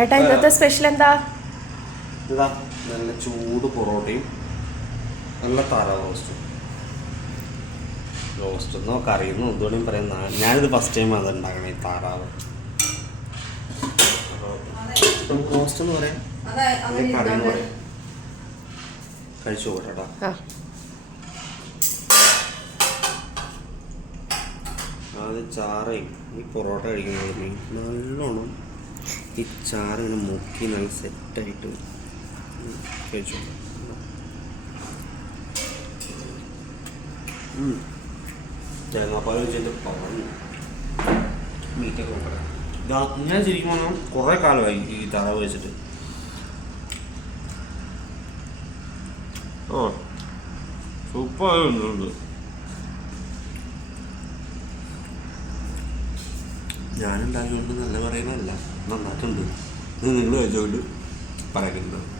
ഏട്ടാ ഇന്നത്തെ സ്പെഷ്യൽ എന്താ? നല്ല ചൂട് പൊറോട്ടയും നല്ല താറാവ് റോസ്റ്റ് എന്നോ കറിയെന്നോ എന്തുവേണമെങ്കിലും പറയുന്ന. ഞാനിത് ഫസ്റ്റ് ടൈം അത് ഉണ്ടാക്കണം, ഈ താറാവ് റോസ്റ്റ് എന്ന് പറയാം, കറിയെന്ന് പറയാം. കഴിച്ചു പോരാടാ. അത് ചാറയും ഈ പൊറോട്ട കഴിക്കുന്നത് നല്ലോണം ഈ ചാറിങ്ങനെ മുക്കി നല്ല സെറ്റായിട്ട് കഴിച്ചു. തേങ്ങാപ്പാൽ വെച്ചിട്ട് പറഞ്ഞു മീറ്റൊക്കെ നോക്കാം. ഞാൻ ശരിക്കും പറഞ്ഞാൽ കുറേ കാലമായി ഈ താറാവ് വെച്ചിട്ട്. ഓ സൂപ്പർ. ഞാനുണ്ടാക്കിയോണ്ട് നല്ല പറയുന്നതല്ല, നന്നായിട്ടുണ്ട്. നിങ്ങൾ കഴിച്ചോണ്ട് പറയുന്നുണ്ട്.